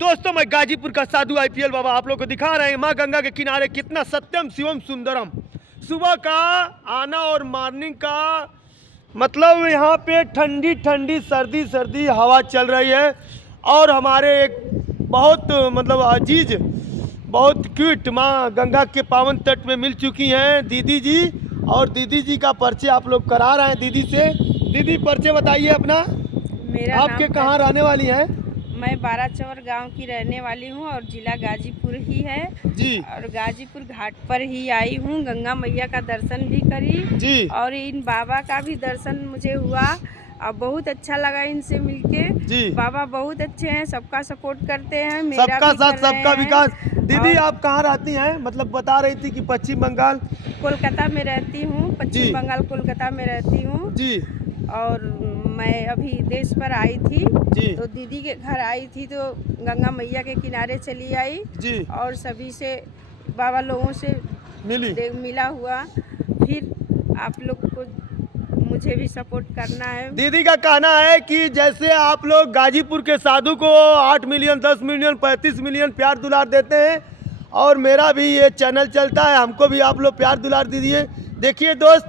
दोस्तों मैं गाजीपुर का साधु आईपीएल बाबा आप लोग को दिखा रहे हैं माँ गंगा के किनारे कितना सत्यम शिवम सुंदरम। सुबह का आना और मॉर्निंग का मतलब यहाँ पे ठंडी ठंडी सर्दी सर्दी हवा चल रही है। और हमारे एक बहुत मतलब अजीज बहुत क्यूट माँ गंगा के पावन तट में मिल चुकी हैं दीदी जी। और दीदी जी का परिचय आप लोग करा रहे हैं दीदी से। दीदी परिचय बताइए अपना। मेरा आपके नाम कहाँ रहने वाली हैं? मैं बाराचौर गांव की रहने वाली हूं और जिला गाजीपुर ही है जी और गाजीपुर घाट पर ही आई हूं। गंगा मैया का दर्शन भी करी जी और इन बाबा का भी दर्शन मुझे हुआ और बहुत अच्छा लगा इनसे मिलके। जी बाबा बहुत अच्छे हैं, सबका सपोर्ट करते हैं, मेरा सबका भी साथ कर रहे सबका हैं। विकास। दीदी और आप कहाँ रहती हैं? मतलब बता रही थी कि पश्चिम बंगाल। कोलकाता में रहती हूँ, जी। पश्चिम बंगाल कोलकाता में रहती हूँ। जी और मैं अभी देश पर आई थी जी तो दीदी के घर आई थी तो गंगा मैया के किनारे चली आई जी और सभी से बाबा लोगों से मिला हुआ। फिर आप लोग को मुझे भी सपोर्ट करना है। दीदी का कहना है कि जैसे आप लोग गाजीपुर के साधु को 8 मिलियन 10 मिलियन 35 मिलियन प्यार दुलार देते हैं और मेरा भी ये चैनल चलता है, हमको भी आप लोग प्यार दुलार दीजिए। देखिए दोस्त,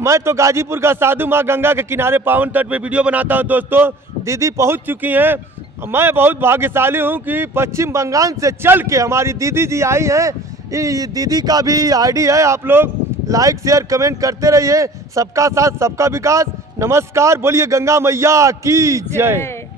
मैं तो गाजीपुर का साधु माँ गंगा के किनारे पावन तट पे वीडियो बनाता हूँ। दोस्तों दीदी पहुँच चुकी हैं। मैं बहुत भाग्यशाली हूँ कि पश्चिम बंगाल से चल के हमारी दीदी जी आई हैं। ये दीदी का भी आईडी है, आप लोग लाइक शेयर कमेंट करते रहिए। सबका साथ सबका विकास। नमस्कार, बोलिए गंगा मैया की जय।